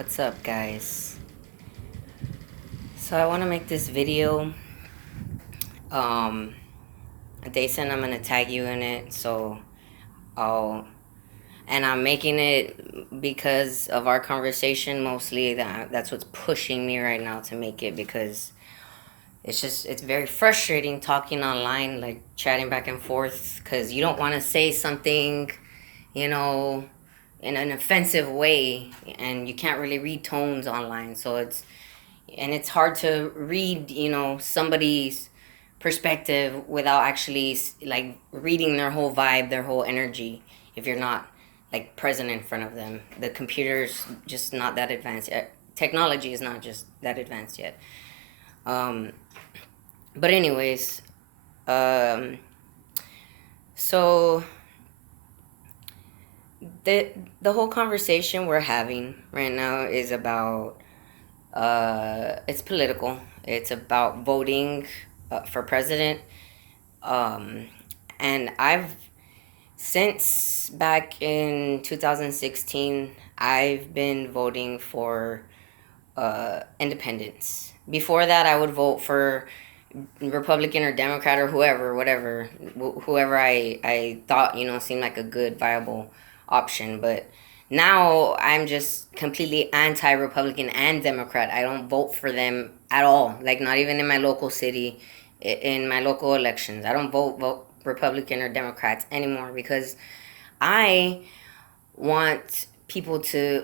What's up, guys? So I want to make this video. Um, Dason, I'm gonna tag you in it. I'll, and I'm making it because of our conversation mostly. That's what's pushing me right now to make it because it's very frustrating talking online, like chatting back and forth, because you don't want to say something, you know, in an offensive way, and you can't really read tones online. It's hard to read, somebody's perspective without actually like reading their whole vibe, their whole energy, if you're not like present in front of them. The computer's just not that advanced yet. Technology is not just that advanced yet. um but anyways, um so the the whole conversation we're having right now is about, it's political. It's about voting for president. Um, and I've, since back in 2016, I've been voting for independence. Before that, I would vote for Republican or Democrat or whoever, whatever, whoever I thought, seemed like a good, viable option. But now I'm just completely anti-Republican and Democrat. I don't vote for them at all. Like, not even in my local city, in my local elections. I don't vote Republican or Democrats anymore because I want people to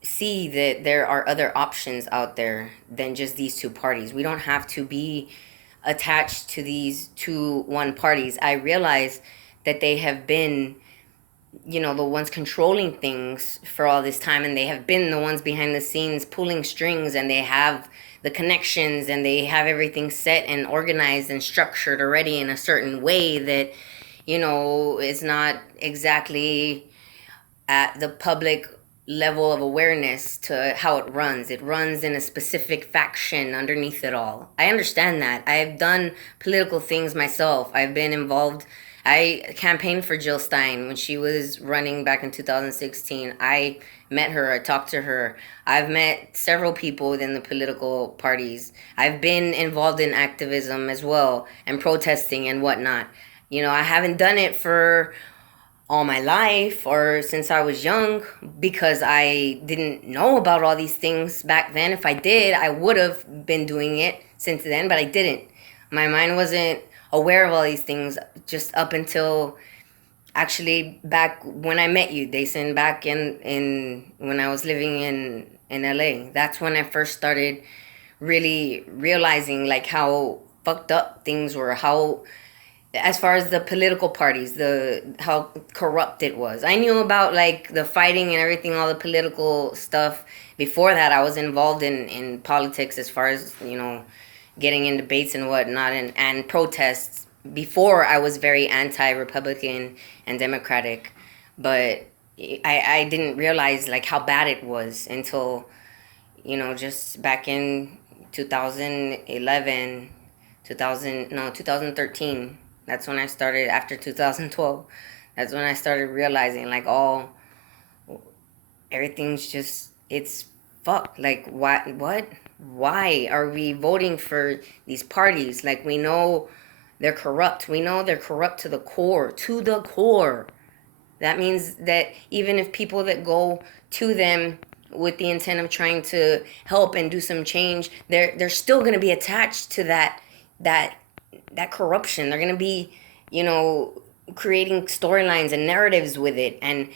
see that there are other options out there than just these two parties. We don't have to be attached to these two one parties. I realize that they have been, the ones controlling things for all this time, and they have been the ones behind the scenes pulling strings, and they have the connections, and they have everything set and organized and structured already in a certain way that, is not exactly at the public level of awareness to how it runs. It runs in a specific faction underneath it all. I understand that. I've done political things myself. I've been involved. I campaigned for Jill Stein when she was running back in 2016. I met her, I talked to her. I've met several people within the political parties. I've been involved in activism as well and protesting and whatnot. I haven't done it for all my life or since I was young because I didn't know about all these things back then. If I did, I would have been doing it since then, but I didn't. My mind wasn't aware of all these things just up until actually back when I met you, Dason, back in when I was living in LA. That's when I first started really realizing like how fucked up things were, how, as far as the political parties, the how corrupt it was. I knew about like the fighting and everything, all the political stuff. Before that, I was involved in politics as far as, getting in debates and whatnot, and protests. Before, I was very anti-Republican and Democratic, but I didn't realize like how bad it was until, just back in 2011, 2000, no, 2013. That's when I started, after 2012. That's when I started realizing like all, everything's just, it's fucked. Like, what? Why are we voting for these parties? Like, we know they're corrupt. We know they're corrupt to the core, to the core. That means that even if people that go to them with the intent of trying to help and do some change, they're still going to be attached to that that corruption. They're going to be, you know, creating storylines and narratives with it. And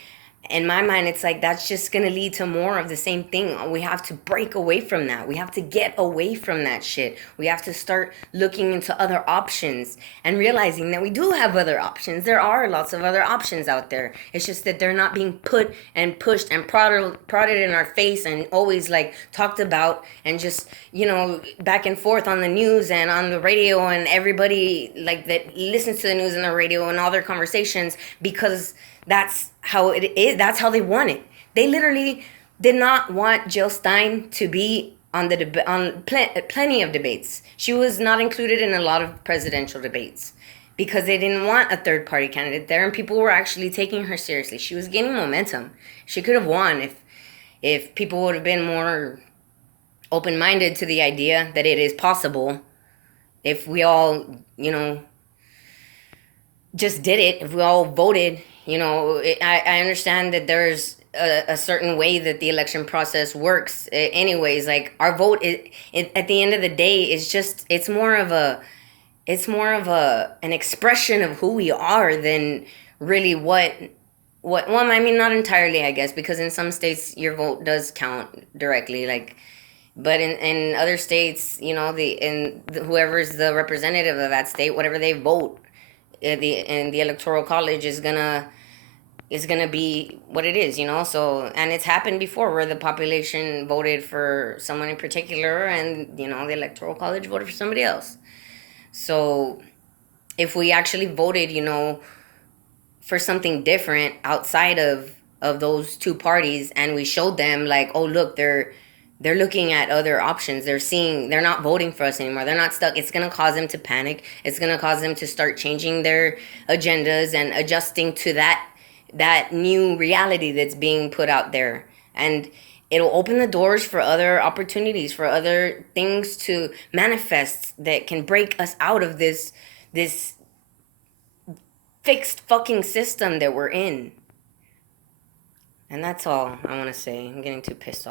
in my mind, it's like that's just going to lead to more of the same thing. We have to break away from that. We have to get away from that shit. We have to start looking into other options and realizing that we do have other options. There are lots of other options out there. It's just that they're not being put and pushed and prodded in our face and always like talked about and just, back and forth on the news and on the radio, and everybody like that listens to the news and the radio and all their conversations, because that's how it is. That's how they want it. They literally did not want Jill Stein to be on plenty of debates. She was not included in a lot of presidential debates because they didn't want a third party candidate there, and people were actually taking her seriously. She was gaining momentum. She could have won If people would have been more open minded to the idea that it is possible, if we all, just did it, if we all voted, I understand that there's a certain way that the election process works. Anyways, like our vote, at the end of the day, is just, it's more of an expression of who we are than really well, I mean, not entirely, I guess, because in some states your vote does count directly, like, but in other states, whoever's the representative of that state, whatever they vote in the electoral college is gonna be what it is, so, and it's happened before where the population voted for someone in particular, and the electoral college voted for somebody else. So if we actually voted, for something different outside of those two parties, and we showed them, like, oh look, they're looking at other options, they're not voting for us anymore, they're not stuck, it's going to cause them to panic, it's going to cause them to start changing their agendas and adjusting to that new reality that's being put out there. And it'll open the doors for other opportunities, for other things to manifest that can break us out of this fixed fucking system that we're in. And that's all I want to say. I'm getting too pissed off.